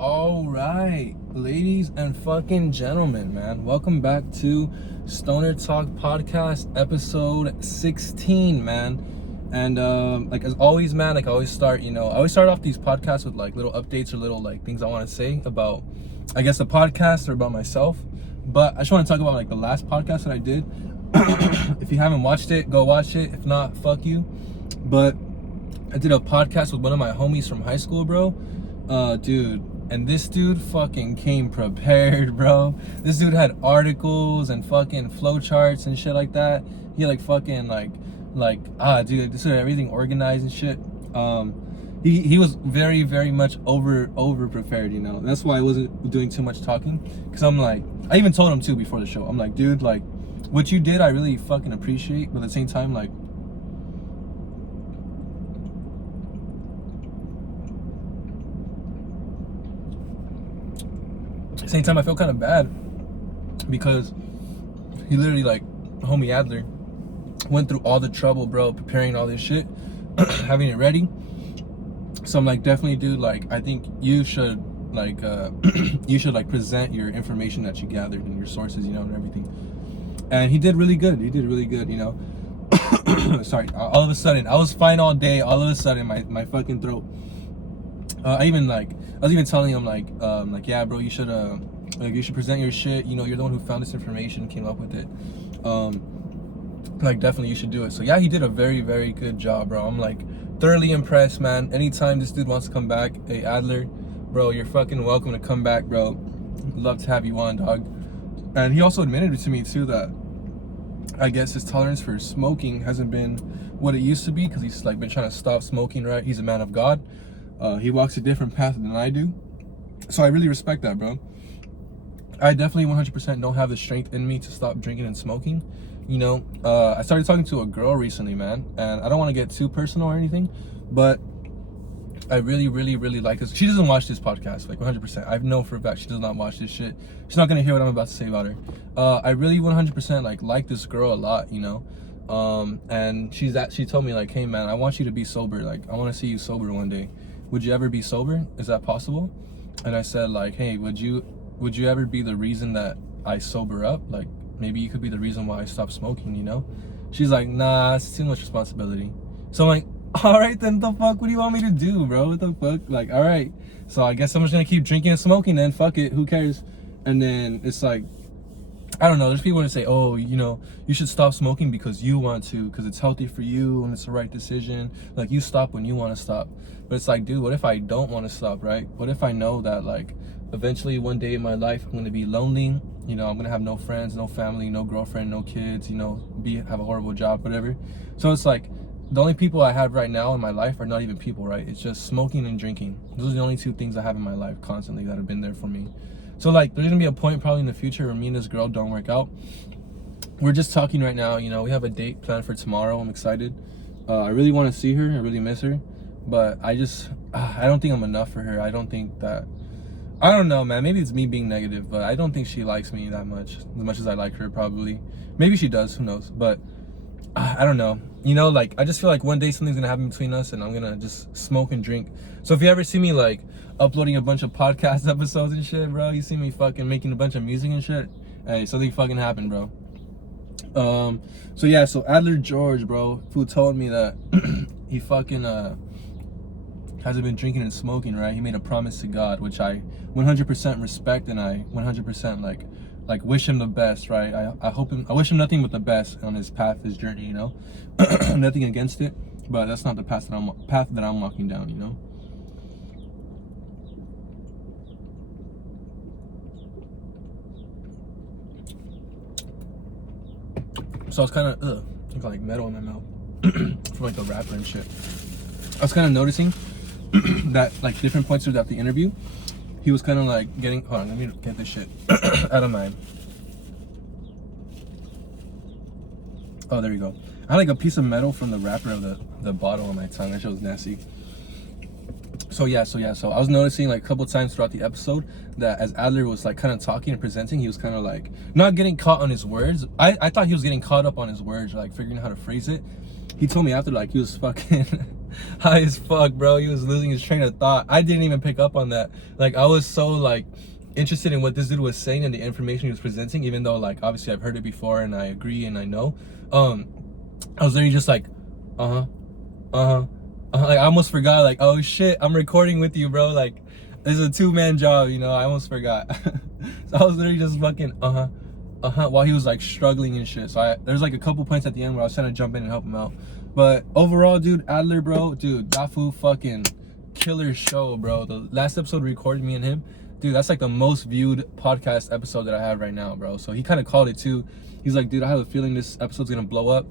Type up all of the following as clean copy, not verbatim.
All right, ladies and fucking gentlemen, man, welcome back to Stoner Talk Podcast, episode 16, man. And like as always, man, like I always start off these podcasts with like little updates or little like things I want to say about, I guess, the podcast or about myself. But I just want to talk about like the last podcast that I did. If you haven't watched it, go watch it. If not, fuck you. But I did a podcast with one of my homies from high school, bro. Dude, and this dude fucking came prepared, bro. This dude had articles and fucking flowcharts and shit like that. He like fucking dude, this is everything organized and shit. He was very, very much over prepared, you know. That's why I wasn't doing too much talking, because I'm like, I even told him too before the show. I'm like, dude, like what you did I really fucking appreciate, but at the same time, like, same time I feel kind of bad because he literally, like, homie Adler went through all the trouble, bro, preparing all this shit, having it ready. So I'm like, definitely, dude, like I think you should like present your information that you gathered and your sources, you know, and everything. And he did really good, you know. Sorry, all of a sudden I was fine all day, all of a sudden my fucking throat, I was even telling him like yeah, bro, you should present your shit, you know, you're the one who found this information, came up with it, like definitely you should do it. So yeah, he did a very, very good job, bro. I'm like thoroughly impressed, man. Anytime this dude wants to come back, hey Adler, bro, you're fucking welcome to come back, bro. Love to have you on, dog. And he also admitted to me too that I guess his tolerance for smoking hasn't been what it used to be, because he's like been trying to stop smoking, right? He's a man of God. He walks a different path than I do. So I really respect that, bro. I definitely 100% don't have the strength in me to stop drinking and smoking. You know, I started talking to a girl recently, man, and I don't want to get too personal or anything, but I really, really, really like this. She doesn't watch this podcast, like 100%. I know for a fact she does not watch this shit. She's not gonna hear what I'm about to say about her. I really 100% like this girl a lot, you know. And she told me like, hey man, I want you to be sober. Like, I want to see you sober one day. Would you ever be sober? Is that possible? And I said like, hey, would you ever be the reason that I sober up? Like, maybe you could be the reason why I stop smoking, you know? She's like, nah, it's too much responsibility. So I'm like, all right, then the fuck, what do you want me to do, bro? What the fuck? Like, all right. So I guess I'm just gonna keep drinking and smoking then, fuck it, who cares? And then it's like, I don't know, there's people that say, oh, you know, you should stop smoking because you want to, because it's healthy for you and it's the right decision. Like, you stop when you want to stop. But it's like, dude, what if I don't want to stop, right? What if I know that, like, eventually one day in my life I'm going to be lonely, you know, I'm going to have no friends, no family, no girlfriend, no kids, you know, have a horrible job, whatever. So it's like, the only people I have right now in my life are not even people, right? It's just smoking and drinking. Those are the only two things I have in my life constantly that have been there for me. So like, there's gonna be a point probably in the future where me and this girl don't work out. We're just talking right now, you know, we have a date planned for tomorrow. I'm excited. I really want to see her. I really miss her. But I don't think I'm enough for her. I don't know, man. Maybe it's me being negative, but I don't think she likes me that much, as much as I like her, probably. Maybe she does, who knows? But I don't know. You know, like, I just feel like one day something's gonna happen between us and I'm gonna just smoke and drink. So if you ever see me like uploading a bunch of podcast episodes and shit, bro, you see me fucking making a bunch of music and shit, hey, something fucking happened, bro. So yeah, so Adler George, bro, who told me that he fucking hasn't been drinking and smoking, right? He made a promise to God, which I 100% respect, and I 100% like wish him the best, right? I wish him nothing but the best on his path, his journey, you know. Nothing against it, but that's not the path that I'm walking down, you know. So I was kind of like metal in my mouth from like the rapper and shit. I was kind of noticing that like different points throughout the interview, he was kind of like getting, hold on, let me get this shit out of my, oh, there you go. I had like a piece of metal from the wrapper of the bottle on my tongue. That shit was nasty. So I was noticing like a couple times throughout the episode that as Adler was like kind of talking and presenting, he was kind of like not getting caught on his words. I thought he was getting caught up on his words, like figuring out how to phrase it. He told me after, like, he was fucking high as fuck, bro. He was losing his train of thought. I didn't even pick up on that. Like, I was so like interested in what this dude was saying and the information he was presenting, even though like obviously I've heard it before and I agree and I know. I was literally just like, uh-huh, uh-huh, like I almost forgot, like, oh shit, I'm recording with you, bro. Like, this is a two-man job, you know. I almost forgot. So I was literally just fucking while he was like struggling and shit. So there's like a couple points at the end where I was trying to jump in and help him out. But overall, dude, Adler, bro, dude, that fool fucking killer show, bro. The last episode we recorded, me and him, dude, that's like the most viewed podcast episode that I have right now, bro. So he kind of called it too. He's like, dude, I have a feeling this episode's gonna blow up.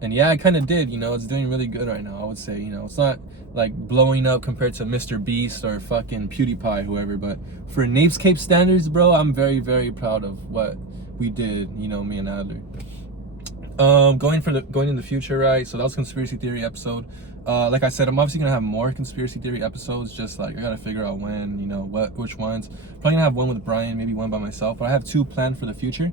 And yeah, I kind of did, you know. It's doing really good right now, I would say. You know, it's not like blowing up compared to Mr. Beast or fucking PewDiePie, whoever. But for NapesCape standards, bro, I'm very, very proud of what we did, you know, me and Adler. Going in the future, right? So that was conspiracy theory episode. Like I said, I'm obviously gonna have more conspiracy theory episodes. Just like I gotta figure out when, you know, which ones. Probably gonna have one with Brian, maybe one by myself. But I have two planned for the future.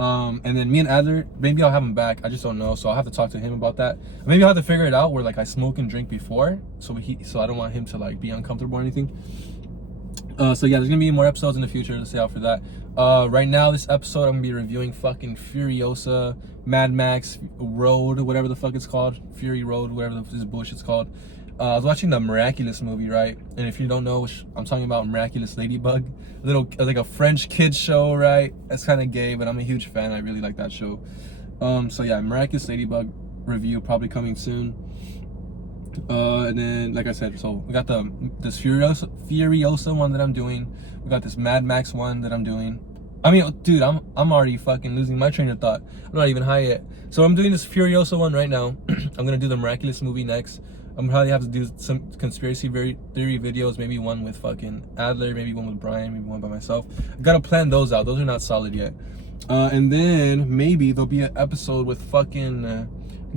And then me and Adler, maybe I'll have him back. I just don't know, so I'll have to talk to him about that. Maybe I'll have to figure it out where like I smoke and drink before, so I don't want him to like be uncomfortable or anything. So yeah, there's gonna be more episodes in the future. Let's stay out for that. Right now, this episode I'm gonna be reviewing fucking Furiosa, Mad Max Road, whatever the fuck it's called, Fury Road, whatever this bullshit's called. I was watching the Miraculous movie, right? And if you don't know, I'm talking about Miraculous Ladybug, like a French kids show, right? That's kind of gay, but I'm a huge fan. I really like that show. So yeah, Miraculous Ladybug review probably coming soon. And then, like I said, so we got this Furiosa one that I'm doing. We got this Mad Max one that I'm doing. I mean, dude, I'm already fucking losing my train of thought. I'm not even high yet. So I'm doing this Furiosa one right now. I'm gonna do the Miraculous movie next. I'm probably have to do some conspiracy theory videos, maybe one with fucking Adler, maybe one with Brian, maybe one by myself. I gotta plan those out. Those are not solid yet. And then maybe there'll be an episode with fucking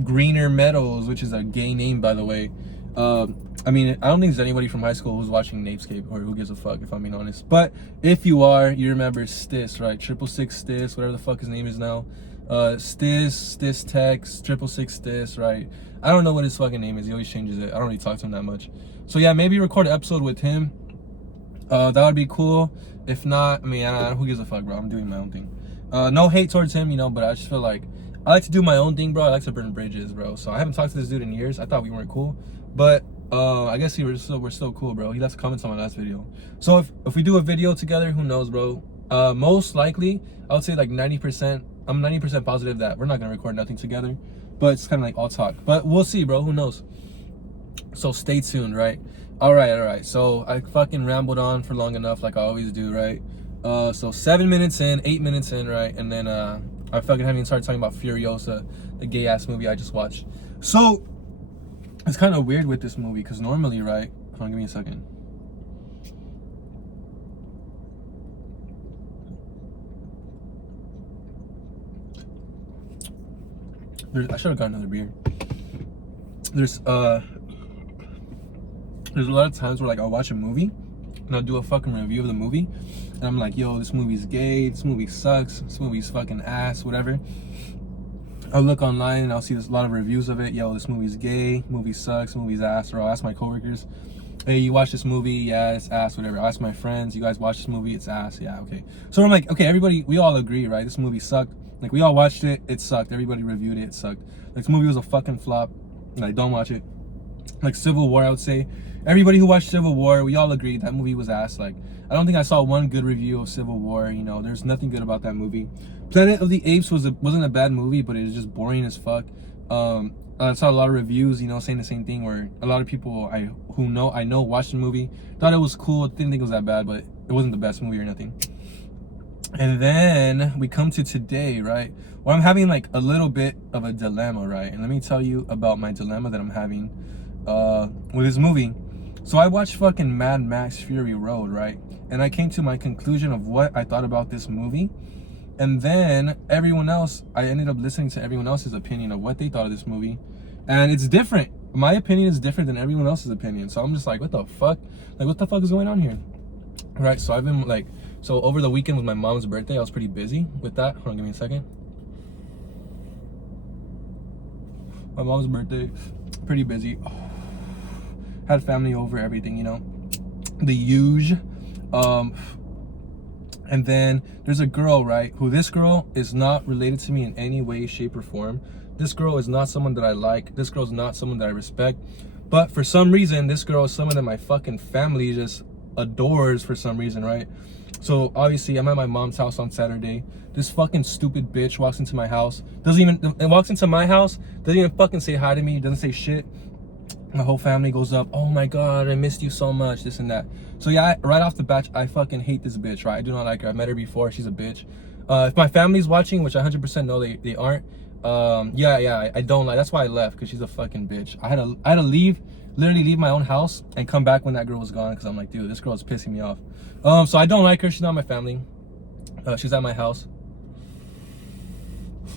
Greener Meadows, which is a gay name, by the way. I mean, I don't think there's anybody from high school who's watching NapesCape, or who gives a fuck, if I'm being honest. But if you are, you remember Stis, right? 666 Stis, whatever the fuck his name is now. Stis Tex, 666 Stis, right? I don't know what his fucking name is. He always changes it. I don't really talk to him that much. So yeah, maybe record an episode with him. That would be cool. If not, I mean, who gives a fuck, bro? I'm doing my own thing. No hate towards him, you know, but I just feel like I like to do my own thing, bro. I like to burn bridges, bro. So I haven't talked to this dude in years. I thought we weren't cool, but I guess we're still cool, bro. He left comments on my last video. So if we do a video together, who knows, bro? Most likely, I would say like 90%. I'm 90% positive that we're not gonna record nothing together, but it's kind of like all talk. But we'll see, bro. Who knows? So stay tuned, right? All right. So I fucking rambled on for long enough, like I always do, right? So 7 minutes in, 8 minutes in, right? And then I fucking haven't even started talking about Furiosa, the gay ass movie I just watched. So it's kind of weird with this movie because normally, right? Hold on, give me a second. I should have got another beer. There's a lot of times where like I'll watch a movie and I'll do a fucking review of the movie and I'm like, yo, this movie's gay, this movie sucks, this movie's fucking ass, whatever. I'll look online and I'll see a lot of reviews of it. Yo, this movie's gay, movie sucks, movie's ass. Or I'll ask my coworkers, hey, you watch this movie? Yeah, it's ass, whatever. I'll ask my friends, you guys watch this movie? It's ass. Yeah, okay. So I'm like, okay, everybody, we all agree, right? This movie sucked. Like, we all watched it, it sucked. Everybody reviewed it, it sucked. Like, this movie was a fucking flop. Like, don't watch it. Like, Civil War, I would say. Everybody who watched Civil War, we all agreed that movie was ass. Like, I don't think I saw one good review of Civil War, you know. There's nothing good about that movie. Planet of the Apes wasn't a bad movie, but it was just boring as fuck. I saw a lot of reviews, you know, saying the same thing, where a lot of people I know watched the movie, thought it was cool, didn't think it was that bad, but it wasn't the best movie or nothing. And then we come to today, right? Well, I'm having like a little bit of a dilemma, right? And let me tell you about my dilemma that I'm having with this movie. So I watched fucking Mad Max Fury Road, right? And I came to my conclusion of what I thought about this movie. And then everyone else, I ended up listening to everyone else's opinion of what they thought of this movie. And it's different. My opinion is different than everyone else's opinion. So I'm just like, what the fuck? Like, what the fuck is going on here? Right, so I've been like, so over the weekend was my mom's birthday. I was pretty busy with that. Hold on, give me a second. My mom's birthday, pretty busy. had family over, everything, you know, the huge. And then there's a girl, right, who this girl is not related to me in any way, shape, or form. This girl is not someone that I like. This girl is not someone that I respect. But for some reason, this girl is someone that my fucking family just adores for some reason, right? So obviously, I'm at my mom's house on Saturday. This fucking stupid bitch walks into my house. Walks into my house, doesn't even fucking say hi to me, doesn't say shit. My whole family goes up, oh my god, I missed you so much, this and that. So yeah, right off the bat, I fucking hate this bitch, right? I do not like her. I met her before, she's a bitch. If my family's watching, which I 100% know they aren't, I don't like, that's why I left, because she's a fucking bitch. I had to leave, literally leave my own house and come back when that girl was gone, because I'm like, dude, this girl is pissing me off. So I don't like her, she's not my family. She's at my house.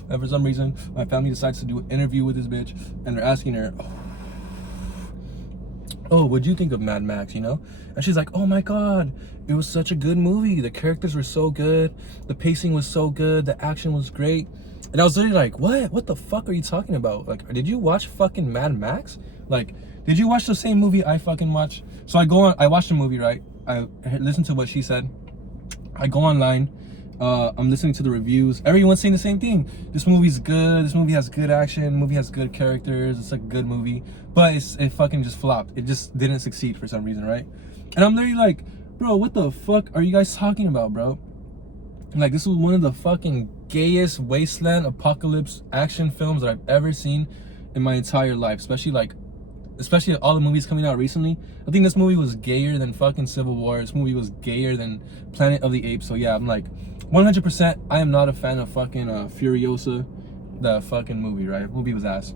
And for some reason, my family decides to do an interview with this bitch, and they're asking her, oh, what'd you think of Mad Max, you know? And she's like, oh my god, it was such a good movie. The characters were so good. The pacing was so good. The action was great. And I was literally like, what the fuck are you talking about? Like, did you watch fucking Mad Max? Like, did you watch the same movie I fucking watched? So I watched the movie, right? I listened to what she said. I go online. I'm listening to the reviews. Everyone's saying the same thing. This movie's good. This movie has good action. The movie has good characters. It's like a good movie. But it fucking just flopped. It just didn't succeed for some reason, right? And I'm literally like, bro, what the fuck are you guys talking about, bro? Like, this was one of the fucking gayest wasteland apocalypse action films that I've ever seen in my entire life. Especially all the movies coming out recently. I think this movie was gayer than fucking Civil War. This movie was gayer than Planet of the Apes. So yeah, I'm like, 100%, I am not a fan of fucking Furiosa, the fucking movie, right? The movie was ass.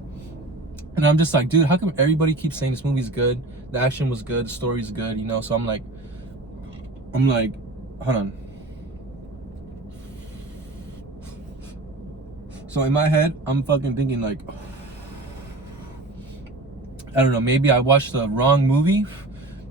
And I'm just like, dude, how come everybody keeps saying this movie's good? The action was good, the story's good, you know? So I'm like, hold on. So in my head, I'm fucking thinking like, I don't know, maybe I watched the wrong movie.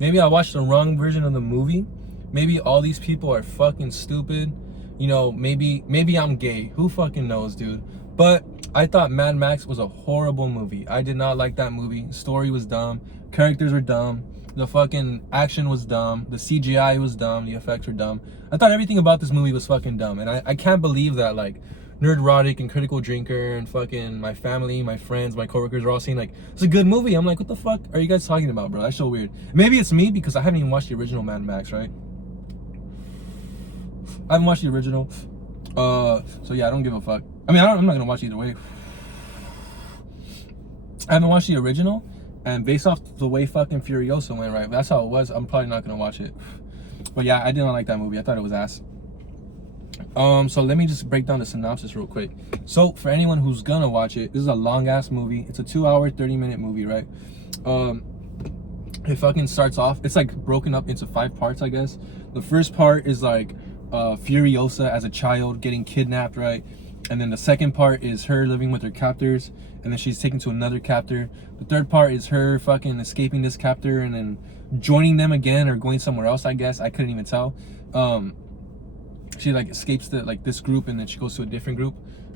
Maybe I watched the wrong version of the movie. Maybe all these people are fucking stupid. You know, maybe I'm gay. Who fucking knows, dude? But I thought Mad Max was a horrible movie. I did not like that movie. Story was dumb. Characters were dumb. The fucking action was dumb. The CGI was dumb. The effects were dumb. I thought everything about this movie was fucking dumb. And I can't believe that, like, Nerdrotic and Critical Drinker and fucking my family, my friends, my coworkers are all saying, like, it's a good movie. I'm like, what the fuck are you guys talking about, bro? That's so weird. Maybe it's me because I haven't even watched the original Mad Max, right? I haven't watched the original. So yeah, I don't give a fuck. I mean, I'm not gonna watch either way. I haven't watched the original, and based off the way fucking Furiosa went, right? That's how it was. I'm probably not gonna watch it. But yeah, I did not like that movie. I thought it was ass. So let me just break down the synopsis real quick. So for anyone who's gonna watch it, this is a long ass movie. It's a 2-hour, 30-minute movie, right? It fucking starts off. It's like broken up into 5 parts, I guess. The first part is like Furiosa as a child getting kidnapped, right? And then the second part is her living with her captors, and then she's taken to another captor. The third part is her fucking escaping this captor and then joining them again or going somewhere else, I guess. I couldn't even tell. She like escapes this group and then she goes to a different group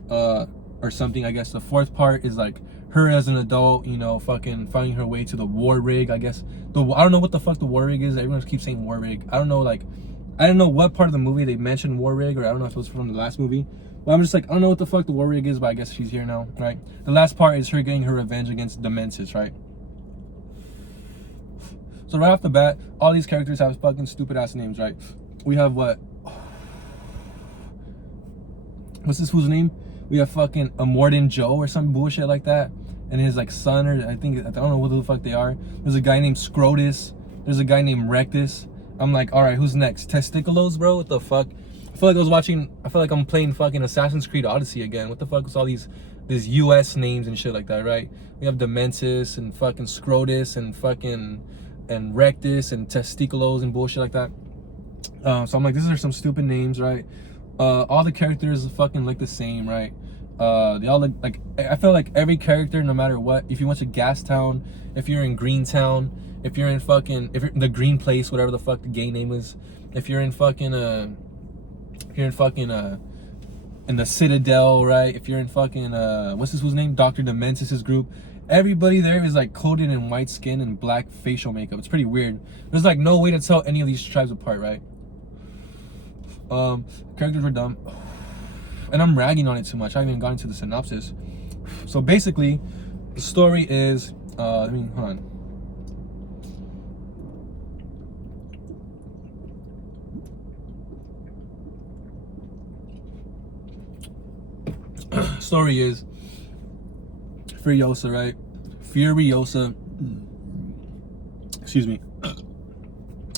or something, I guess. The fourth part is like her as an adult, you know, fucking finding her way to the war rig, I guess. I don't know what the fuck the war rig is. Everyone keeps saying war rig. I don't know what part of the movie they mentioned war rig, or I don't know if it was from the last movie. But I'm just like, I don't know what the fuck the war rig is, but I guess she's here now, right? The last part is her getting her revenge against Dementis, right? So right off the bat, all these characters have fucking stupid ass names, right? We have what's this fool's name? We have fucking Immortan Joe or some bullshit like that, and his like son, or I don't know what the fuck they are. There's a guy named Scrotus. There's a guy named Rectus. I'm like, all right, who's next? Testiculos, bro? What the fuck? I feel like I'm playing fucking Assassin's Creed Odyssey again. What the fuck is all these US names and shit like that, right? We have Dementis and fucking Scrotus and fucking and Rectus and Testiculos and bullshit like that. So I'm like, these are some stupid names, right? All the characters fucking look the same, right? They all look like, I feel like every character, no matter what, if you went to Gastown, if you're in Greentown, if you're in the Green Place, whatever the fuck the gay name is, if you're in fucking in the Citadel, right? If you're in fucking what's this fool's name? Dr. Dementis' group. Everybody there is like coated in white skin and black facial makeup. It's pretty weird. There's like no way to tell any of these tribes apart, right? Characters were dumb, and I'm ragging on it too much. I haven't even gotten into the synopsis. So basically, the story is, hold on. Story is Furiosa, right? Furiosa, excuse me.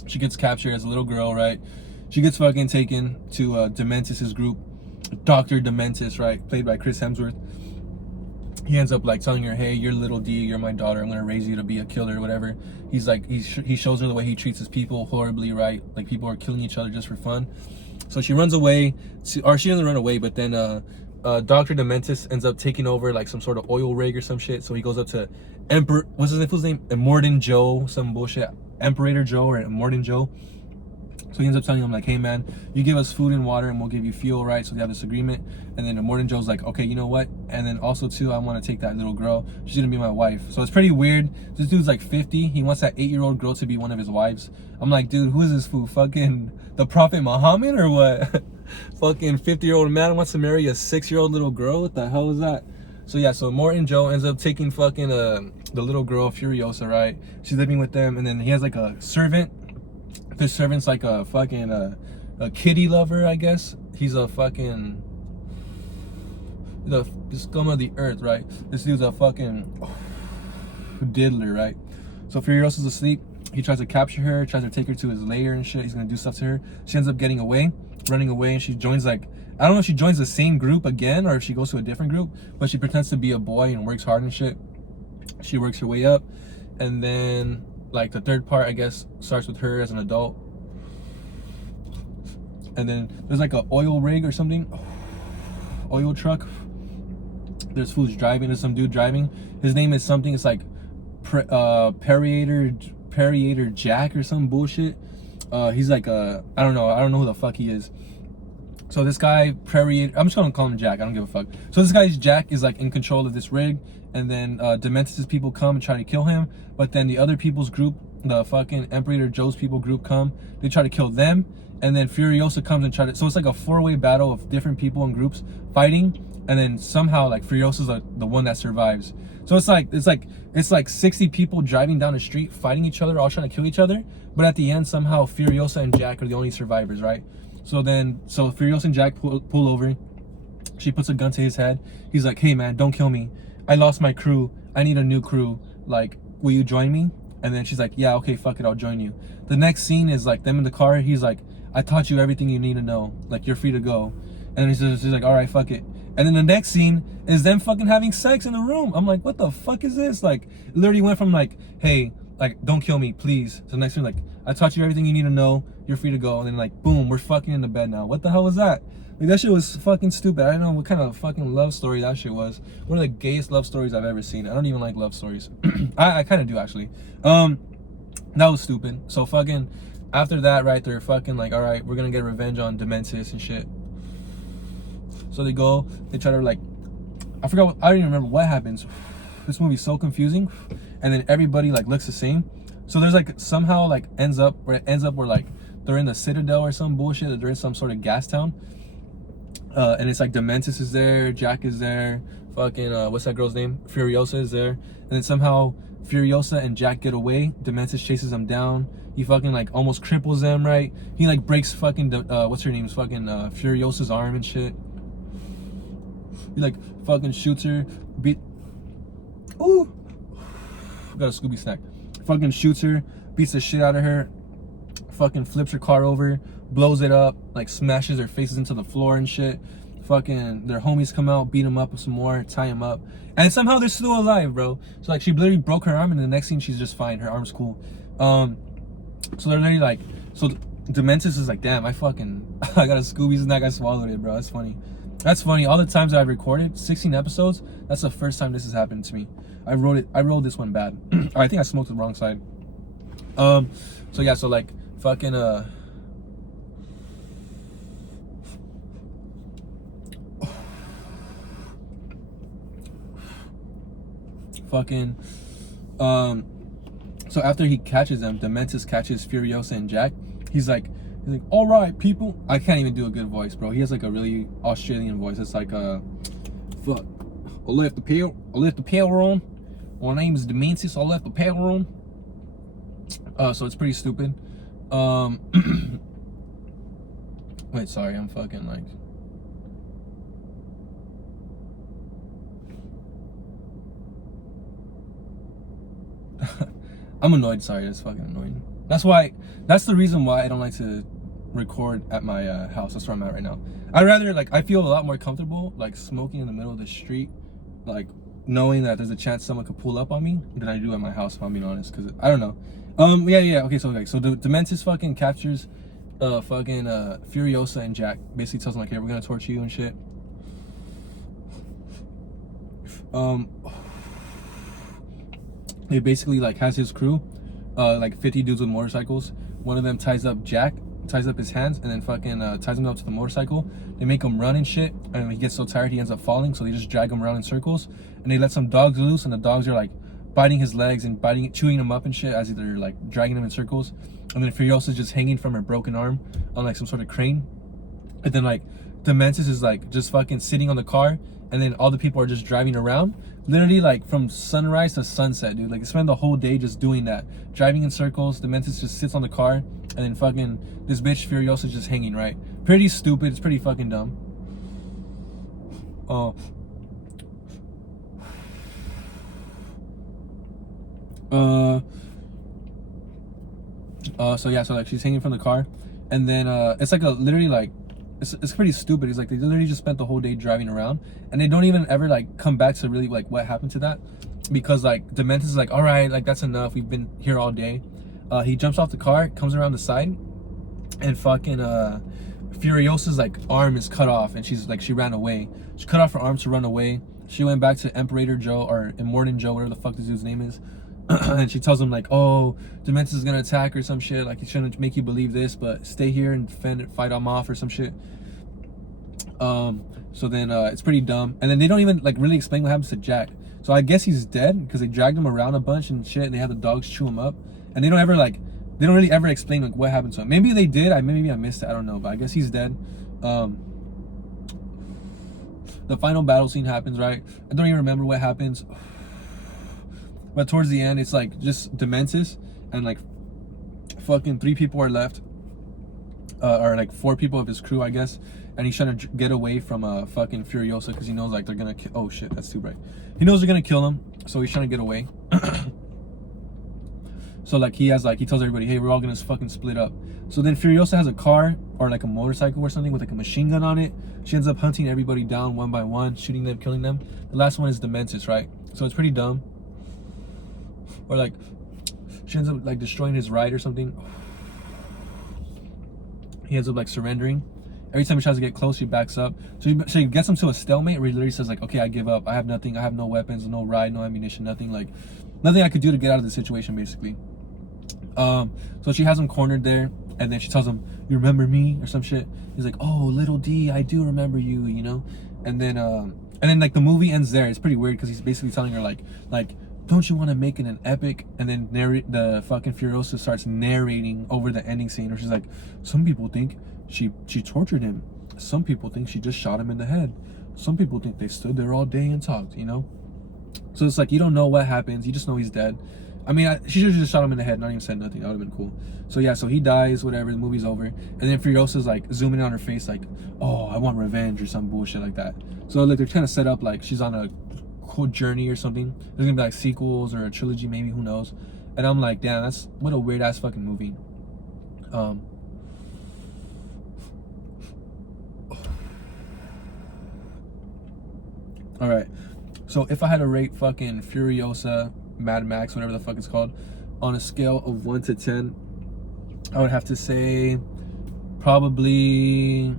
She gets captured as a little girl, right? She gets fucking taken to Dementis' group, Dr. Dementis, right? Played by Chris Hemsworth. He ends up like telling her, hey, you're little D, you're my daughter, I'm gonna raise you to be a killer or whatever. He's like, he shows her the way he treats his people horribly, right? Like people are killing each other just for fun. So she runs away, or she doesn't run away, but then Dr. Dementis ends up taking over like some sort of oil rig or some shit. So he goes up to Emperor, what's his name? Immortan Joe, some bullshit. Imperator Joe or Immortan Joe. So he ends up telling him like, hey man, you give us food and water and we'll give you fuel, right? So they have this agreement. And then Immortan Joe's like, okay, you know what? And then also too, I want to take that little girl. She's gonna be my wife. So it's pretty weird. This dude's like 50. He wants that 8-year-old girl to be one of his wives. I'm like, dude, who is this fool? Fucking the Prophet Muhammad or what? Fucking 50-year-old man wants to marry a 6-year-old little girl? What the hell is that? So yeah, so Immortan Joe ends up taking fucking the little girl Furiosa, right? She's living with them, and then he has like a servant. This servant's like a fucking a kitty lover, I guess. He's a fucking the scum of the earth, right? This dude's a fucking diddler, right? So Furiosa's asleep. He tries to capture her, tries to take her to his lair and shit. He's gonna do stuff to her. She ends up getting away, running away, and she joins like, I don't know if she joins the same group again or if she goes to a different group, but she pretends to be a boy and works hard and shit. She works her way up, and then like the third part, I guess, starts with her as an adult. And then there's like a oil rig or something, oil truck. There's fools driving. There's some dude driving. His name is something. It's like Perriator Jack or some bullshit. He's like I don't know who the fuck he is. So this guy, I'm just gonna call him Jack, I don't give a fuck. So this guy's Jack is like in control of this rig, and then Dementis' people come and try to kill him, but then the other people's group, the fucking Imperator Joe's people group come, they try to kill them, and then Furiosa comes and so it's like a 4-way battle of different people and groups fighting, and then somehow like Furiosa's the one that survives. So it's like 60 people driving down the street fighting each other, all trying to kill each other, but at the end somehow Furiosa and Jack are the only survivors, right? So Furiosa and Jack pull over. She puts a gun to his head. He's like, hey man, don't kill me. I lost my crew. I need a new crew. Like, will you join me? And then she's like, yeah, okay, fuck it, I'll join you. The next scene is like them in the car. He's like, I taught you everything you need to know. Like, you're free to go. And she's like, all right, fuck it. And then the next scene is them fucking having sex in the room. I'm like, what the fuck is this? Like, it literally went from like, hey, like, don't kill me, please. To the next one, like, I taught you everything you need to know. You're free to go. And then like, boom, we're fucking in the bed now. What the hell was that? Like, that shit was fucking stupid. I don't know what kind of fucking love story that shit was. One of the gayest love stories I've ever seen. I don't even like love stories. I kind of do, actually. That was stupid. So fucking, after that, right, they're fucking like, all right, we're gonna get revenge on Dementis and shit. So they go, they try to like, I don't even remember what happens. This movie's so confusing. And then everybody like looks the same. So there's like, somehow like ends up where like, they're in the Citadel or some bullshit, or they're in some sort of gas town. And it's like Dementis is there, Jack is there, fucking, what's that girl's name? Furiosa is there. And then somehow Furiosa and Jack get away. Dementis chases them down. He fucking like almost cripples them, right? He like breaks fucking, what's her name? Fucking Furiosa's arm and shit. He like fucking shoots her, ooh, got a Scooby snack. Fucking shoots her, beats the shit out of her, fucking flips her car over, blows it up, like smashes their faces into the floor and shit. Fucking their homies come out, beat him up some more, tie him up, and somehow they're still alive, bro. So like she literally broke her arm, and the next scene she's just fine, her arm's cool. So they're literally like, so Dementis is like, damn, I got a Scooby snack, I swallowed it, bro. That's funny. That's funny. All the times that I've recorded, 16 episodes, that's the first time this has happened to me. I rolled this one bad. I think I smoked the wrong side. So yeah, so like fucking fucking so after he catches them, Dementis catches Furiosa and Jack. He's like, all right, people. I can't even do a good voice, bro. He has like a really Australian voice. It's like fuck. I left the power on. My name is Dementis. I left the power on. So it's pretty stupid. Wait, sorry, I'm fucking like. I'm annoyed. Sorry, that's fucking annoying. That's the reason why I don't like to record at my house. That's where I'm at right now. I feel a lot more comfortable like smoking in the middle of the street, like knowing that there's a chance someone could pull up on me, than I do at my house, if I'm being honest. Because I don't know. Okay, so the Dementis fucking captures Furiosa and Jack. Basically tells them like, hey, we're gonna torture you and shit. He basically like has his crew, like 50 dudes with motorcycles. One of them ties up Jack, ties up his hands, and then fucking ties him up to the motorcycle. They make him run and shit, and he gets so tired he ends up falling, so they just drag him around in circles. And they let some dogs loose, and the dogs are like biting his legs and chewing him up and shit as they're like dragging him in circles. And then Furiosa's just hanging from her broken arm on like some sort of crane. And then like Dementis is like just fucking sitting on the car, and then all the people are just driving around. Literally like from sunrise to sunset, dude. Like they spend the whole day just doing that, driving in circles. Dementis just sits on the car, and then fucking this bitch Furiosa just hanging, right? Pretty stupid. It's pretty fucking dumb. So like she's hanging from the car, and then it's like literally like it's pretty stupid. It's like they literally just spent the whole day driving around, and they don't even ever like come back to really like what happened to that, because like Dementis is like, all right, like that's enough. We've been here all day. He jumps off the car, comes around the side, and fucking Furiosa's like arm is cut off, and she ran away. She cut off her arm to run away. She went back to Emperor Joe or Immortan Joe, whatever the fuck this dude's name is. And she tells him like, oh, Dementis is gonna attack or some shit, like he shouldn't make you believe this, but stay here and fight him off or some shit. So then it's pretty dumb, and then they don't even like really explain what happens to Jack. So I guess he's dead because they dragged him around a bunch and shit, and they had the dogs chew him up, and they don't really ever explain like what happened to him. Maybe they did, maybe I missed it, I don't know, but I guess he's dead. The final battle scene happens, right? I don't even remember what happens. But towards the end, it's like just Dementis and like fucking 3 people are left, or like 4 people of his crew, I guess. And he's trying to get away from fucking Furiosa because he knows like they're gonna. Oh shit, that's too bright. He knows they're gonna kill him, so he's trying to get away. So like he tells everybody, hey, we're all gonna fucking split up. So then Furiosa has a car or like a motorcycle or something with like a machine gun on it. She ends up hunting everybody down one by one, shooting them, killing them. The last one is Dementis, right? So it's pretty dumb. Or like she ends up like destroying his ride or something. He ends up like surrendering. Every time he tries to get close, she backs up. So she gets him to a stalemate where he literally says like, okay, I give up. I have nothing. I have no weapons, no ride, no ammunition, nothing. Like nothing I could do to get out of the situation, basically. So she has him cornered there, and then she tells him, you remember me or some shit. He's like, oh, little D, I do remember you, you know. And then like the movie ends there. It's pretty weird because he's basically telling her like don't you want to make it an epic? And then the fucking Furiosa starts narrating over the ending scene where she's like, some people think she tortured him. Some people think she just shot him in the head. Some people think they stood there all day and talked, you know? So it's like, you don't know what happens. You just know he's dead. I mean, she should have just shot him in the head, not even said nothing. That would have been cool. So yeah, so he dies, whatever, the movie's over. And then Furiosa's like zooming in on her face like, oh, I want revenge or some bullshit like that. So like they're trying to set up like she's on a cool journey or something. There's gonna be like sequels or a trilogy maybe, who knows. And I'm like, damn, that's what a weird ass fucking movie. Alright, so if I had to rate fucking Furiosa, Mad Max, whatever the fuck it's called, on a scale of 1 to 10, I would have to say probably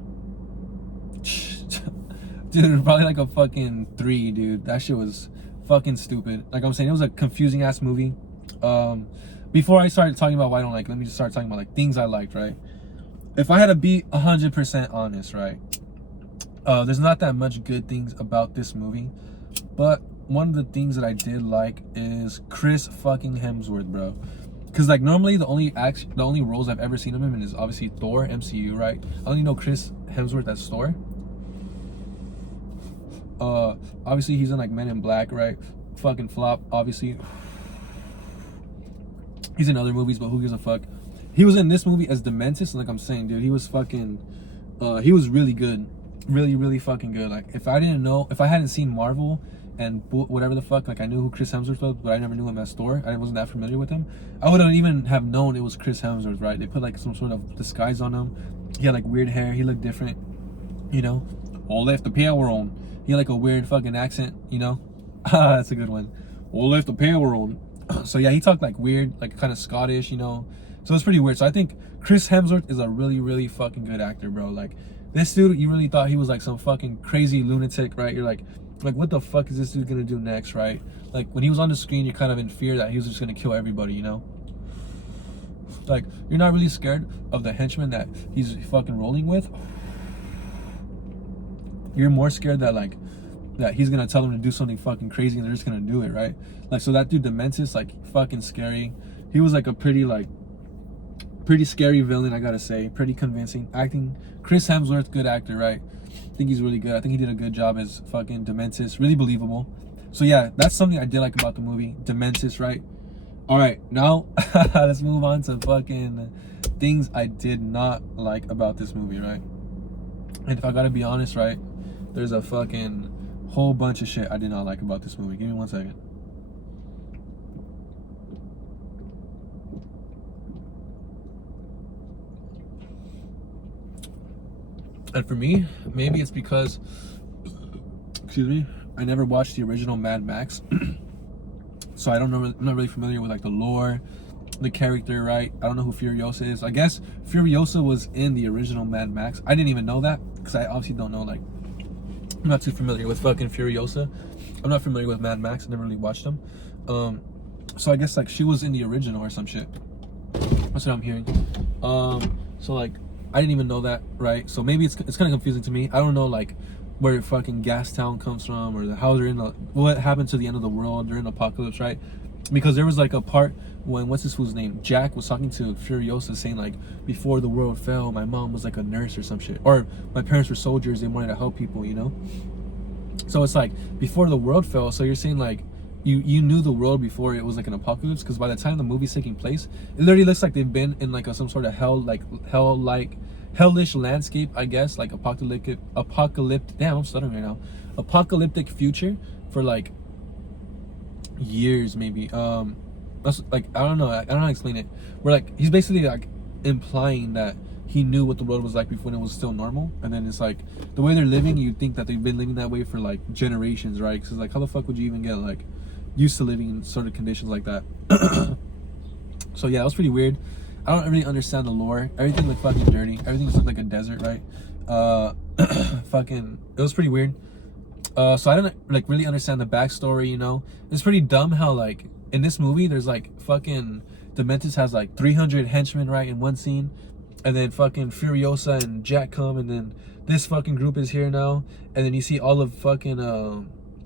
dude, probably like a fucking 3, dude. That shit was fucking stupid. Like I'm saying, it was a confusing ass movie. Before I started talking about what I don't like, let me just start talking about like things I liked, right? If I had to be 100% honest, right, there's not that much good things about this movie, but one of the things that I did like is Chris fucking Hemsworth, bro. Cause like normally the only roles I've ever seen him in is obviously Thor, MCU, right? I only know Chris Hemsworth as Thor. Obviously he's in like Men in Black, right? Fucking flop, obviously. He's in other movies, but who gives a fuck? He was in this movie as Dementis, and like I'm saying, dude, he was fucking, he was really good, really fucking good. Like if I hadn't seen Marvel and whatever the fuck, like I knew who Chris Hemsworth was, but I never knew him as Thor. I wasn't that familiar with him. I wouldn't even have known it was Chris Hemsworth, right? They put like some sort of disguise on him. He had like weird hair. He looked different, you know. All left the power on. He had like a weird fucking accent, you know. That's a good one. All left the power on. So yeah, he talked like weird, like kind of Scottish, you know. So it's pretty weird. So I think Chris Hemsworth is a really fucking good actor, bro. Like this dude, you really thought he was like some fucking crazy lunatic, right? You're like what the fuck is this dude gonna do next, right? Like when he was on the screen, you're kind of in fear that he was just gonna kill everybody, you know. Like you're not really scared of the henchman that he's fucking rolling with. You're more scared that he's gonna tell them to do something fucking crazy and they're just gonna do it, right? Like so that dude Dementis, like fucking scary. He was like a pretty scary villain, I gotta say. Pretty convincing acting. Chris Hemsworth, good actor, right? I think he's really good. I think he did a good job as fucking Dementis. Really believable. So yeah, that's something I did like about the movie. Dementis, right? Alright, now let's move on to fucking things I did not like about this movie, right? And if I gotta be honest, right, there's a fucking whole bunch of shit I did not like about this movie. Give me 1 second. And for me, maybe it's because, excuse me, I never watched the original Mad Max. So I don't know, I'm not really familiar with like the lore, the character, right? I don't know who Furiosa is. I guess Furiosa was in the original Mad Max. I didn't even know that because I obviously don't know, like, I'm not too familiar with fucking Furiosa. I'm not familiar with Mad Max. I never really watched them. So I guess like she was in the original or some shit. That's what I'm hearing. So like I didn't even know that, right? So maybe it's kind of confusing to me. I don't know like where fucking Gastown comes from or how they're in what happened to the end of the world during apocalypse, right? Because there was like a part when what's this fool's name? Jack was talking to Furiosa saying like before the world fell, my mom was like a nurse or some shit. Or my parents were soldiers, they wanted to help people, you know? So it's like before the world fell, so you're saying like you knew the world before it was like an apocalypse, because by the time the movie's taking place, it literally looks like they've been in like some sort of hellish landscape, I guess, like apocalyptic damn, I'm stuttering right now. Apocalyptic future for like years maybe. That's like I don't know how to explain it. Where like he's basically like implying that he knew what the world was like before when it was still normal, and then it's like the way they're living, you think that they've been living that way for like generations, right? Because like how the fuck would you even get like used to living in sort of conditions like that? So yeah, it was pretty weird. I don't really understand the lore. Everything looked fucking dirty. Everything just looked like a desert, right? Fucking, it was pretty weird. So I didn't like really understand the backstory, you know? It's pretty dumb how like in this movie there's like fucking Dementis has like 300 henchmen, right, in one scene, and then fucking Furiosa and Jack come, and then this fucking group is here now, and then you see all of fucking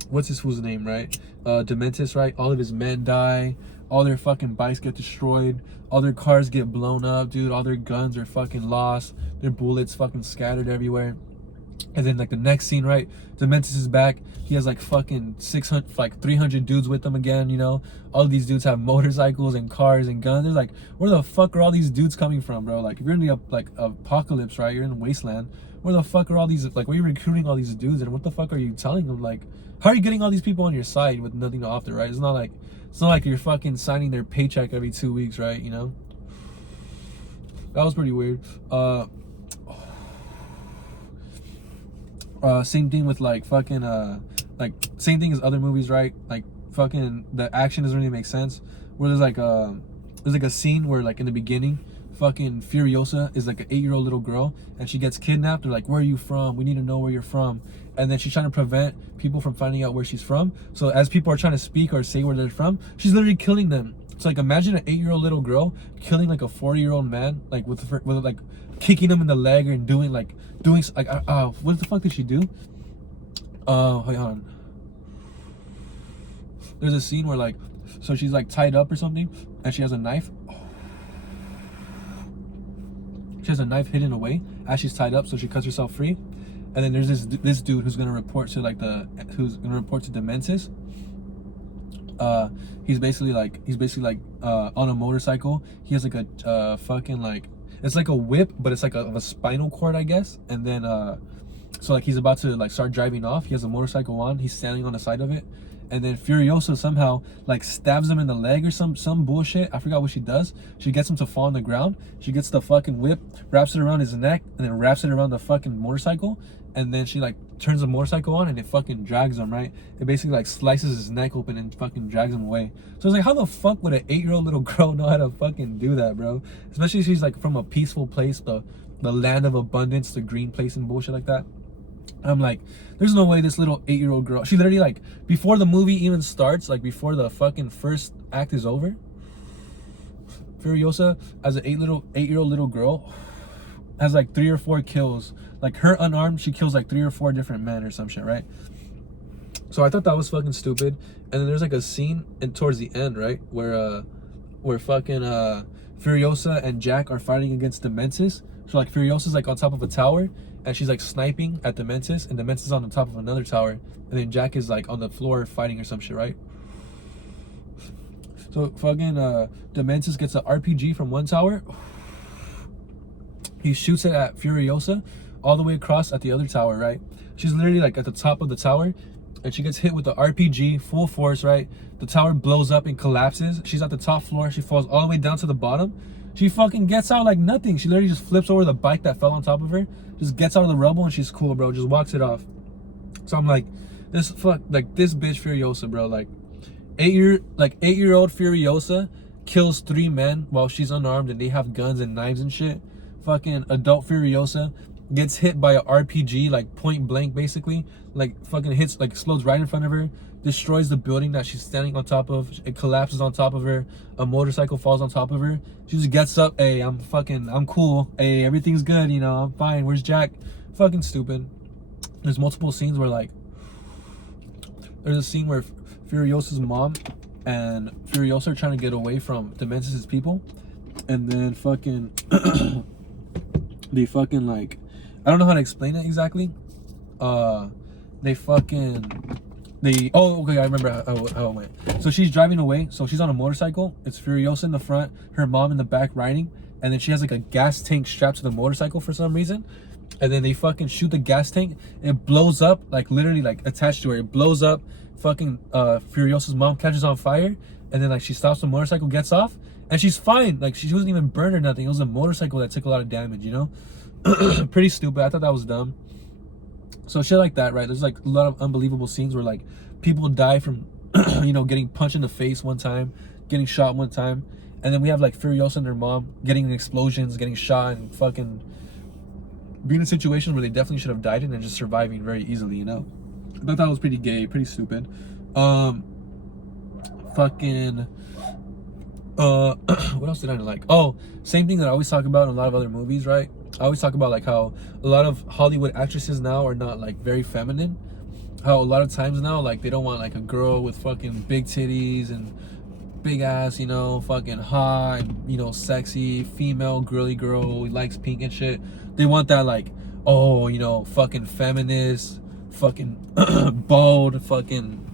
what's his fool's name, right? Dementis, right? All of his men die. All their fucking bikes get destroyed. All their cars get blown up, dude. All their guns are fucking lost. Their bullets fucking scattered everywhere. And then like the next scene, right? Dementis is back. He has like fucking 600, like 300 dudes with him again, you know? All these dudes have motorcycles and cars and guns. They're like, where the fuck are all these dudes coming from, bro? Like if you're in the like apocalypse, right? You're in the wasteland. Where the fuck are all these, like, where are you recruiting all these dudes, and what the fuck are you telling them? Like, how are you getting all these people on your side with nothing to offer, right? It's not like you're fucking signing their paycheck every 2 weeks, right? You know? That was pretty weird. Same thing with like fucking like same thing as other movies, right? Like fucking the action doesn't really make sense. Where there's like a scene where like in the beginning, fucking Furiosa is like an 8-year-old little girl, and she gets kidnapped. They're like, where are you from? We need to know where you're from. And then she's trying to prevent people from finding out where she's from. So as people are trying to speak or say where they're from, she's literally killing them. So like imagine an 8-year-old little girl killing like a 40-year-old man, like with like kicking him in the leg and doing like what the fuck did she do? Hold on. there's a scene where like, so she's like tied up or something, and she has a knife. She has a knife hidden away as she's tied up, so she cuts herself free. And then there's this dude who's gonna report to the Menses. He's basically like on a motorcycle. He has like a fucking like, it's like a whip, but it's like a spinal cord, I guess. And then so like he's about to like start driving off. He has a motorcycle on. He's standing on the side of it. And then Furiosa somehow like stabs him in the leg or some bullshit. I forgot what she does. She gets him to fall on the ground. She gets the fucking whip, wraps it around his neck, and then wraps it around the fucking motorcycle. And then she like turns the motorcycle on and it fucking drags him, right? It basically like slices his neck open and fucking drags him away. So it's like, how the fuck would an 8-year-old little girl know how to fucking do that, bro? Especially if she's like from a peaceful place, the land of abundance, the green place and bullshit like that. I'm like, there's no way this little 8-year-old girl, she literally like, before the movie even starts, like before the fucking first act is over, Furiosa, as an 8-year-old little girl, has like 3 or 4 kills. Like her unarmed, she kills like 3 or 4 different men or some shit, right? So I thought that was fucking stupid. And then there's like a scene towards the end, right, where fucking Furiosa and Jack are fighting against the Menses. So like Furiosa's like on top of a tower, and she's like sniping at the Menses, and the Menses is on the top of another tower, and then Jack is like on the floor fighting or some shit, right? So fucking the Menses gets an RPG from one tower. He shoots it at Furiosa all the way across at the other tower, right? She's literally like at the top of the tower, and she gets hit with the RPG full force, right? The tower blows up and collapses. She's at the top floor. She falls all the way down to the bottom. She fucking gets out like nothing. She literally just flips over the bike that fell on top of her, just gets out of the rubble, and she's cool, bro. Just walks it off. So I'm like, this bitch Furiosa, bro. Like 8-year-old Furiosa kills 3 men while she's unarmed and they have guns and knives and shit. Fucking adult Furiosa gets hit by a RPG, like point blank, basically. Like fucking hits, like explodes right in front of her, destroys the building that she's standing on top of. It collapses on top of her. A motorcycle falls on top of her. She just gets up. Hey, I'm cool. Hey, everything's good. You know, I'm fine. Where's Jack? Fucking stupid. There's multiple scenes where like, there's a scene where Furiosa's mom and Furiosa are trying to get away from Dementis' people, and then fucking they fucking like, I don't know how to explain it exactly. Oh, okay, I remember how it went. So she's driving away. So she's on a motorcycle. It's Furiosa in the front, her mom in the back riding, and then she has like a gas tank strapped to the motorcycle for some reason. And then they fucking shoot the gas tank. It blows up, like literally like attached to her. It blows up. Fucking Furiosa's mom catches on fire, and then like she stops the motorcycle, gets off, and she's fine. Like she wasn't even burned or nothing. It was a motorcycle that took a lot of damage, you know? Pretty stupid. I thought that was dumb. So shit like that, right? There's like a lot of unbelievable scenes where like people die from, you know, getting punched in the face one time, getting shot one time, and then we have like Furiosa and her mom getting in explosions, getting shot, and fucking being in situations where they definitely should have died in and just surviving very easily, you know? I thought that was pretty gay, pretty stupid. Fucking what else did I like? Oh, same thing that I always talk about in a lot of other movies, right? I always talk about like how a lot of Hollywood actresses now are not like very feminine. How a lot of times now, like they don't want like a girl with fucking big titties and big ass, you know, fucking hot, and, you know, sexy, female, girly girl who likes pink and shit. They want that like, oh, you know, fucking feminist, fucking bald, fucking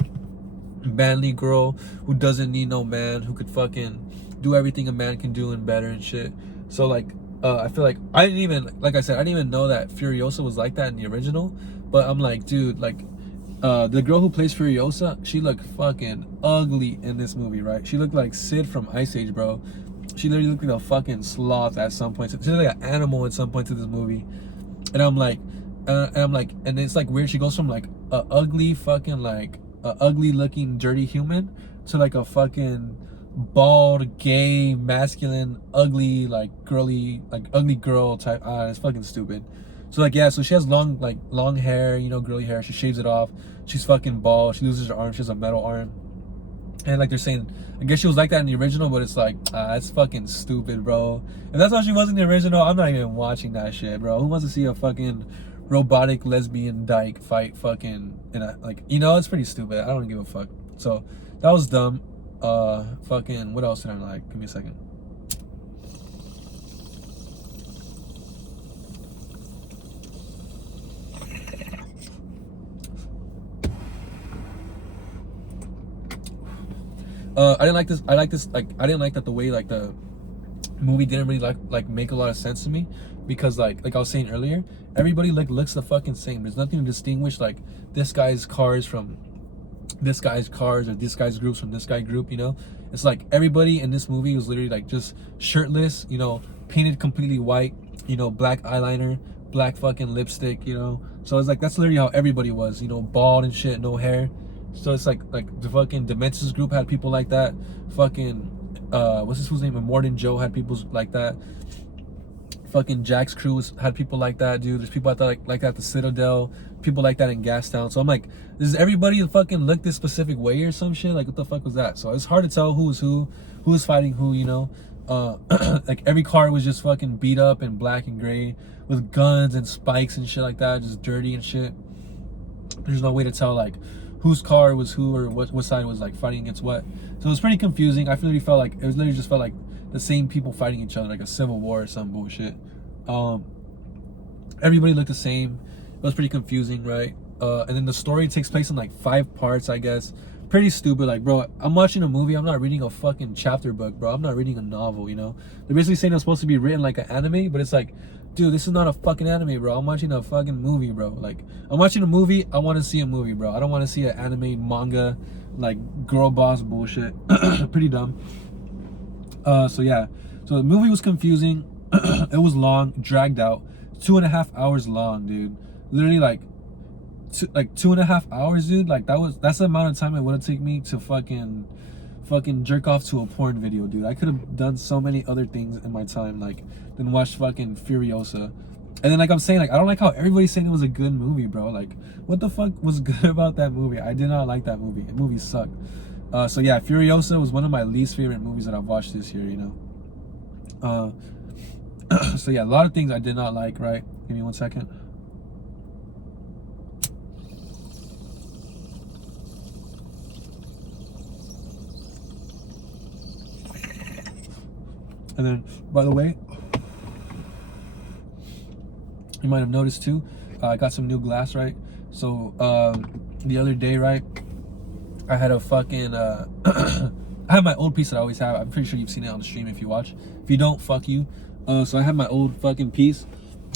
manly girl who doesn't need no man, who could fucking do everything a man can do and better and shit. So like, I feel like I didn't even know that Furiosa was like that in the original. But I'm like, dude, like, the girl who plays Furiosa, she looked fucking ugly in this movie, right? She looked like Sid from Ice Age, bro. She literally looked like a fucking sloth at some point. She looked like an animal at some point to this movie. And I'm like, and it's like weird. She goes from like a ugly fucking like a ugly looking dirty human to like a fucking bald, gay, masculine, ugly, like girly, like ugly girl type. It's fucking stupid. So like, yeah, so she has long hair, you know, girly hair. She shaves it off. She's fucking bald. She loses her arm. She has a metal arm. And like they're saying, I guess she was like that in the original, but it's like, it's fucking stupid, bro. If that's how she was in the original, I'm not even watching that shit, bro. Who wants to see a fucking robotic lesbian dyke fight fucking in a, like, you know, it's pretty stupid. I don't give a fuck. So that was dumb. Fucking, what else did I like? Give me a second. I didn't like this. I like this. Like, I didn't like that the way like the movie didn't really like make a lot of sense to me, because like I was saying earlier, everybody like looks the fucking same. There's nothing to distinguish like this guy's cars from this guy's cars, or this guy's groups from this guy group. You know, it's like everybody in this movie was literally like just shirtless. You know, painted completely white. You know, black eyeliner, black fucking lipstick. You know, so it's like that's literally how everybody was. You know, bald and shit, no hair. So it's like the fucking Dementis group had people like that. Fucking what's this fool's name? Morton Joe had people like that. Fucking Jack's crew had people like that, dude. There's people like that at the Citadel, people like that in Gastown. So I'm like, does everybody fucking look this specific way or some shit? Like, what the fuck was that? So it's hard to tell who was fighting who, you know. Like every car was just fucking beat up and black and gray with guns and spikes and shit like that, just dirty and shit. There's no way to tell like whose car was who, or what side was like fighting against what. So it was pretty confusing. I literally felt like the same people fighting each other, like a civil war or some bullshit. Everybody looked the same. It was pretty confusing, right? And then the story takes place in like 5 parts, I guess. Pretty stupid. Like, bro, I'm watching a movie. I'm not reading a fucking chapter book, bro. I'm not reading a novel, you know. They're basically saying it's supposed to be written like an anime, but it's like, dude, this is not a fucking anime, bro. I'm watching a fucking movie, bro. Like, I'm watching a movie. I want to see a movie, bro. I don't want to see an anime, manga, like girl boss bullshit. Pretty dumb. So yeah. So the movie was confusing. It was long, dragged out. 2.5 hours long, dude. Literally like 2.5 hours, dude. Like that's the amount of time it would have taken me to fucking jerk off to a porn video, dude. I could have done so many other things in my time, like than watch fucking Furiosa. And then like I'm saying, like I don't like how everybody's saying it was a good movie, bro. Like what the fuck was good about that movie? I did not like that movie. The movie sucked. So yeah, Furiosa was one of my least favorite movies that I've watched this year, you know. So yeah, a lot of things I did not like, right? Give me 1 second. And then, by the way, you might have noticed too, I got some new glass, right? So the other day, right, I had a fucking I have my old piece that I always have. I'm pretty sure you've seen it on the stream if you watch. If you don't, fuck you. So I have my old fucking piece.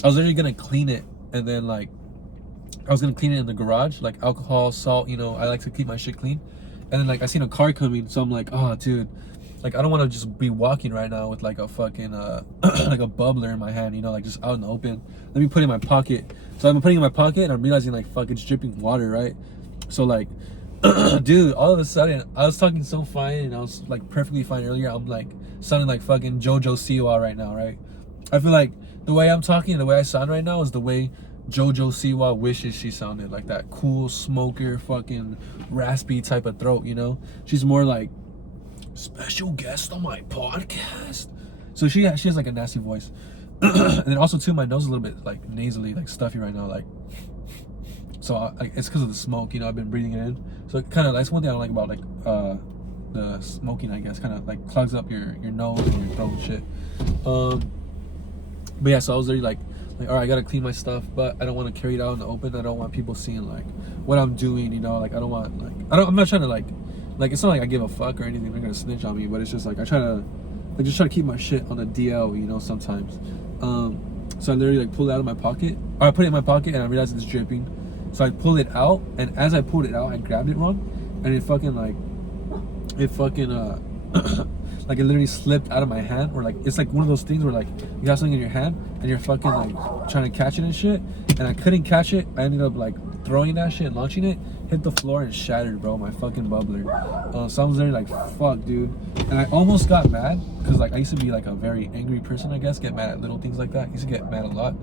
I was literally gonna clean it, and then like I was gonna clean it in the garage, like alcohol, salt, you know, I like to keep my shit clean. And then like I seen a car coming, so I'm like, oh dude, like I don't want to just be walking right now with like a fucking like a bubbler in my hand, you know, like just out in the open. Let me put it in my pocket. So I'm putting it in my pocket, and I'm realizing like fuck, it's dripping water, right? So like dude, all of a sudden I was talking so fine and I was like perfectly fine earlier. I'm like sounding like fucking JoJo Siwa right now, right? I feel like the way I'm talking and the way I sound right now is the way JoJo Siwa wishes she sounded, like that cool smoker fucking raspy type of throat, you know? She's more like special guest on my podcast. So she has like a nasty voice. And then also too, my nose is a little bit like nasally, like stuffy right now, like. So it's because of the smoke, you know. I've been breathing it in, so it kind of, that's one thing I don't like about like the smoking, I guess, kind of like clogs up your nose and your throat and shit. But yeah, so I was literally like all right, I gotta clean my stuff, but I don't want to carry it out in the open. I don't want people seeing like what I'm doing, you know. Like I don't want like I'm not trying to like it's not like I give a fuck or anything. They're gonna snitch on me, but it's just like I try to like just try to keep my shit on the DL, you know. Sometimes, so I literally like pulled it out of my pocket, or I put it in my pocket, and I realized it's dripping. So I pulled it out, and as I pulled it out, I grabbed it wrong, and it fucking like like it literally slipped out of my hand, or like it's like one of those things where like you got something in your hand and you're fucking like trying to catch it and shit, and I couldn't catch it. I ended up like throwing that shit, launching it, hit the floor and shattered, bro, my fucking bubbler. So I was literally like, fuck, dude. And I almost got mad because like I used to be like a very angry person, I guess, get mad at little things like that. I used to get mad a lot,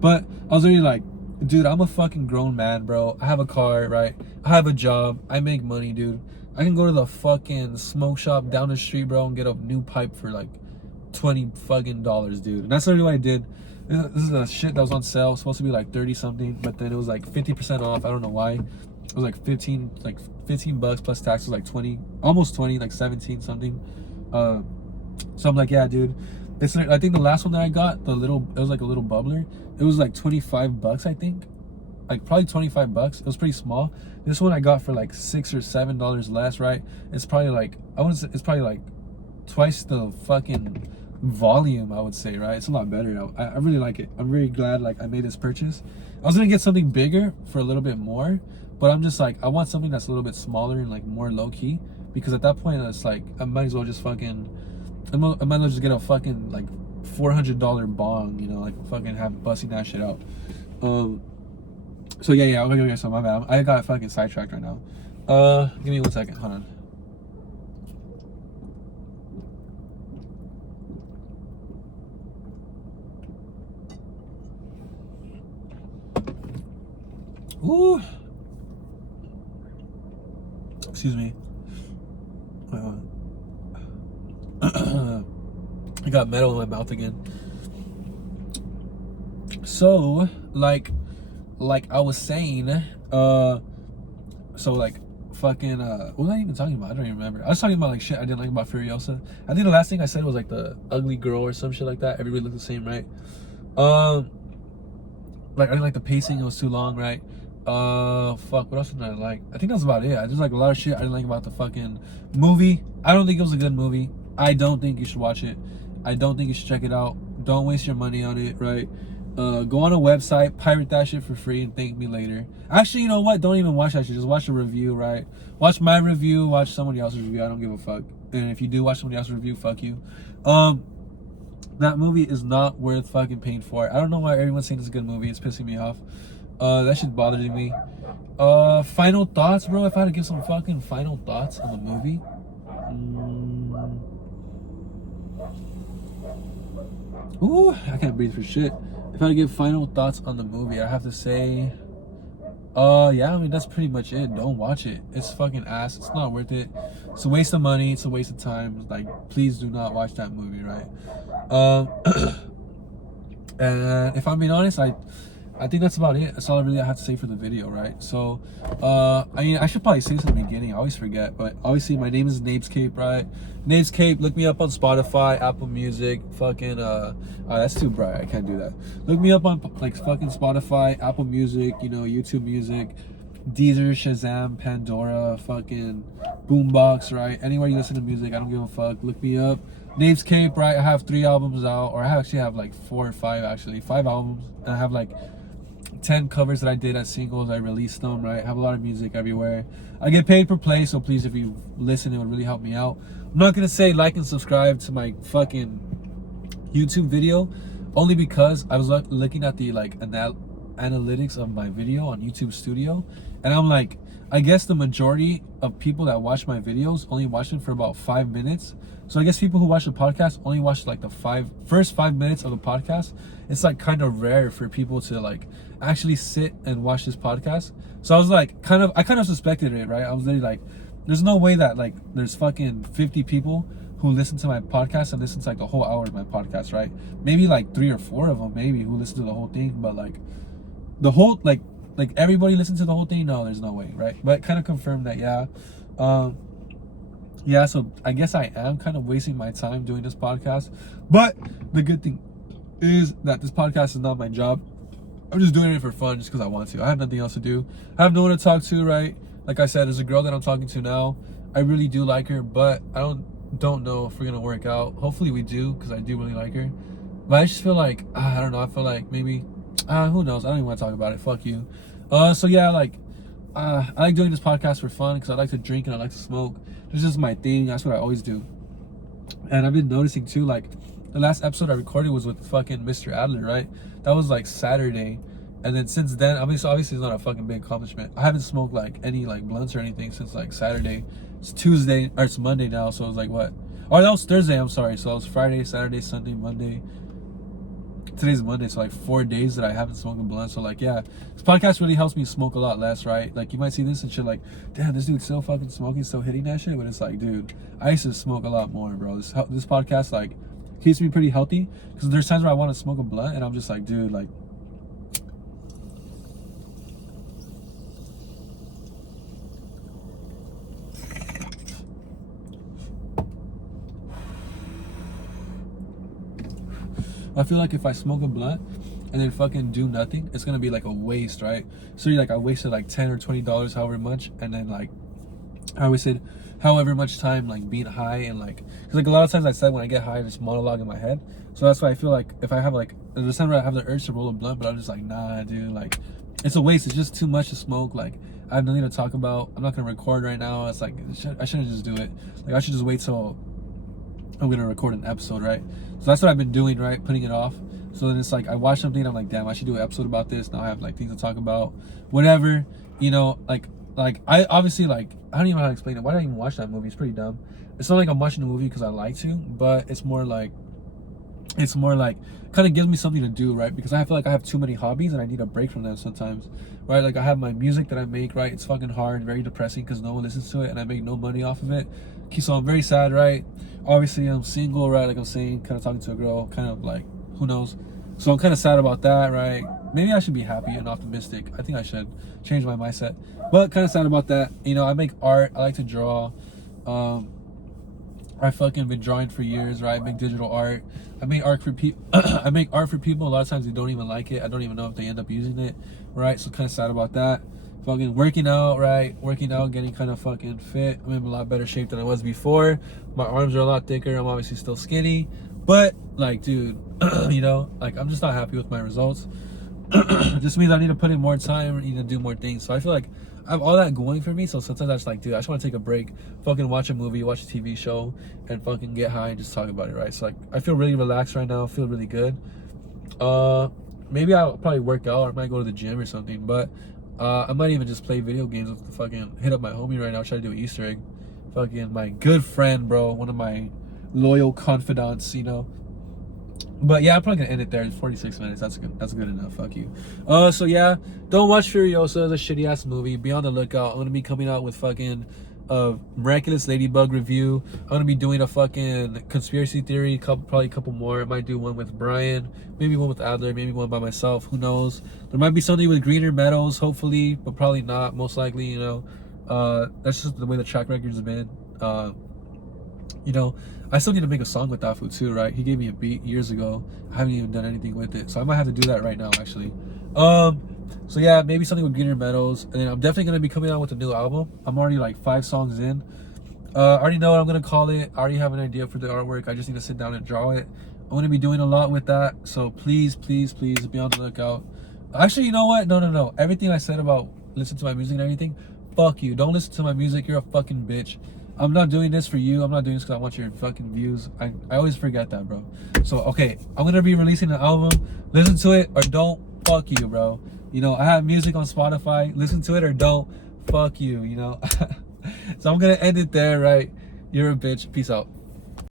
but I was literally like, dude, I'm a fucking grown man, bro. I have a car, right? I have a job. I make money, dude. I can go to the fucking smoke shop down the street, bro, and get a new pipe for like $20 fucking dollars, dude. And that's literally what I did. This is a shit that was on sale. It was supposed to be like 30 something, but then it was like 50% off. I don't know why. It was like 15 bucks plus taxes, like 20, almost 20, like 17 something. So I'm like, yeah, dude. It's like, I think the last one that I got, it was like a little bubbler. It was like 25 bucks, I think. Like probably 25 bucks. It was pretty small. This one I got for like $6 or $7 less, right? It's probably like, it's probably like twice the fucking volume, I would say, right? It's a lot better. I really like it. I'm really glad like I made this purchase. I was gonna get something bigger for a little bit more, but I'm just like, I want something that's a little bit smaller and like more low key, because at that point it's like I might as well just fucking, I might as well just get a fucking like $400 bong, you know, like fucking have busting that shit out. So yeah, okay, so my bad. I got fucking sidetracked right now. Give me 1 second, hold on. Ooh. Excuse me. I got metal in my mouth again. So, like I was saying, so like fucking what was I even talking about? I don't even remember. I was talking about like shit I didn't like about Furiosa. I think the last thing I said was like the ugly girl or some shit like that. Everybody looked the same, right? Like I didn't like the pacing, it was too long, right? Fuck, what else did I like? I think that's about it. I just like a lot of shit I didn't like about the fucking movie. I don't think it was a good movie. I don't think you should watch it. I don't think you should check it out. Don't waste your money on it, right? Go on a website, pirate that shit for free, and thank me later. Actually, you know what? Don't even watch that shit. Just watch a review, right? Watch my review, watch somebody else's review. I don't give a fuck. And if you do watch somebody else's review, fuck you. That movie is not worth fucking paying for. I don't know why everyone's saying it's a good movie. It's pissing me off. That shit bothers me. Final thoughts, bro. If I had to give some fucking final thoughts on the movie. Ooh, I can't breathe for shit. If I had to give final thoughts on the movie, I have to say, yeah, I mean, that's pretty much it. Don't watch it. It's fucking ass. It's not worth it. It's a waste of money. It's a waste of time. Like, please do not watch that movie, right? And if I'm being honest, I think that's about it. That's all I really have to say for the video, right? So, I mean, I should probably say this in the beginning. I always forget, but obviously my name is NapesCape, right? NapesCape, look me up on Spotify, Apple Music, fucking, that's too bright. I can't do that. Look me up on, like, fucking Spotify, Apple Music, you know, YouTube Music, Deezer, Shazam, Pandora, fucking Boombox, right? Anywhere you listen to music, I don't give a fuck. Look me up. NapesCape, right? I have 3 albums out, or I actually have like 4 or 5, actually. 5 albums, and I have like 10 covers that I did as singles. I released them, right? I have a lot of music everywhere. I get paid per play, so please, if you listen, it would really help me out. I'm not gonna say like and subscribe to my fucking YouTube video, only because I was looking at the like analytics of my video on YouTube Studio, and I'm like, I guess the majority of people that watch my videos only watch them for about 5 minutes. So I guess people who watch the podcast only watch like the first 5 minutes of the podcast. It's like kind of rare for people to like actually sit and watch this podcast. So I was like, I kind of suspected it, right? I was literally like, there's no way that like there's fucking 50 people who listen to my podcast and listen to like the whole hour of my podcast, right? Maybe like 3 or 4 of them maybe who listen to the whole thing, but like the whole like everybody listen to the whole thing? No, there's no way, right? But kind of confirmed that, yeah. Yeah, so I guess I am kind of wasting my time doing this podcast. But the good thing is that this podcast is not my job. I'm just doing it for fun, just because I want to. I have nothing else to do. I have no one to talk to, right? Like I said, there's a girl that I'm talking to now. I really do like her, but I don't know if we're gonna work out. Hopefully we do, because I do really like her. But I just feel like, I don't know, I feel like maybe, who knows? I don't even want to talk about it. Fuck you. So yeah, like, I like doing this podcast for fun, because I like to drink and I like to smoke. This is my thing. That's what I always do. And I've been noticing too, like, the last episode I recorded was with fucking Mr. Adler, right? That was like Saturday. And then since then, I mean, so obviously it's not a fucking big accomplishment. I haven't smoked like any like blunts or anything since like Saturday. It's Tuesday, or it's Monday now, so it was like what? Oh, that was Thursday, I'm sorry. So it was Friday, Saturday, Sunday, Monday. Today's Monday, so like 4 days that I haven't smoked a blunt. So like, yeah, this podcast really helps me smoke a lot less, right? Like, you might see this and shit like, damn, this dude's so fucking smoking, so hitting that shit. But it's like, dude, I used to smoke a lot more, bro. This podcast like keeps me pretty healthy, because there's times where I want to smoke a blunt and I'm just like, dude, like, I feel like if I smoke a blunt and then fucking do nothing, it's gonna be like a waste, right? So like I wasted like $10 or $20, however much, and then like I wasted however much time like being high and like, because like a lot of times I said when I get high, I just monologue in my head. So that's why I feel like if I have like there's time where I have the urge to roll a blunt, but I'm just like, nah, dude, like it's a waste. It's just too much to smoke. Like I have nothing to talk about. I'm not gonna record right now. It's like I shouldn't just do it. Like I should just wait till I'm gonna record an episode, right? So that's what I've been doing, right? Putting it off. So then it's like I watch something, I'm like, damn, I should do an episode about this. Now I have like things to talk about, whatever, you know, like I obviously like I don't even know how to explain it. Why did I even watch that movie? It's pretty dumb. It's not like I'm watching the movie because I like to, but it's more like kind of gives me something to do, right? Because I feel like I have too many hobbies and I need a break from them sometimes, right? Like I have my music that I make, right? It's fucking hard, very depressing because no one listens to it and I make no money off of it. Okay, so I'm very sad, right? Obviously I'm single, right? Like I'm saying, kind of talking to a girl, kind of like, who knows? So I'm kind of sad about that, right? Maybe I should be happy and optimistic. I think I should change my mindset, but kind of sad about that. You know, I make art. I like to draw. I fucking been drawing for years, right? I make digital art. I make art for people. I make art for people. A lot of times they don't even like it. I don't even know if they end up using it, right? So kind of sad about that. Fucking working out, right? Working out, getting kind of fucking fit. I'm in a lot better shape than I was before. My arms are a lot thicker. I'm obviously still skinny, but like, dude, you know, like I'm just not happy with my results. Just means I need to put in more time, I need to do more things. So I feel like I have all that going for me. So sometimes I just like, dude, I just want to take a break, fucking watch a movie, watch a TV show, and fucking get high and just talk about it, right? So like I feel really relaxed right now, I feel really good. Maybe I'll probably work out or I might go to the gym or something, but I might even just play video games with the fucking hit up my homie right now, try to do an Easter egg. Fucking my good friend, bro, one of my loyal confidants, you know. But yeah, I'm probably gonna end it there. It's 46 minutes. That's good enough. Fuck you. So yeah, don't watch Furiosa. It's a shitty ass movie. Be on the lookout. I'm gonna be coming out with fucking Miraculous Ladybug review. I'm gonna be doing a fucking conspiracy theory. Probably a couple more. I might do one with Brian. Maybe one with Adler. Maybe one by myself. Who knows? There might be something with Greener Meadows. Hopefully, but probably not. Most likely, you know. That's just the way the track record's been. You know, I still need to make a song with Dafu too, right? He gave me a beat years ago. I haven't even done anything with it, so I might have to do that right now, actually. So yeah, maybe something with Greener Meadows, and then I'm definitely gonna be coming out with a new album. I'm already like 5 songs in. I already know what I'm gonna call it. I already have an idea for the artwork. I just need to sit down and draw it. I'm gonna be doing a lot with that, so please, please, please be on the lookout. Actually, you know what? No. Everything I said about listen to my music and everything, fuck you. Don't listen to my music. You're a fucking bitch. I'm not doing this for you. I'm not doing this because I want your fucking views. I always forget that, bro. So, okay, I'm going to be releasing an album. Listen to it or don't. Fuck you, bro. You know, I have music on Spotify. Listen to it or don't. Fuck you, you know. So I'm going to end it there, right? You're a bitch. Peace out.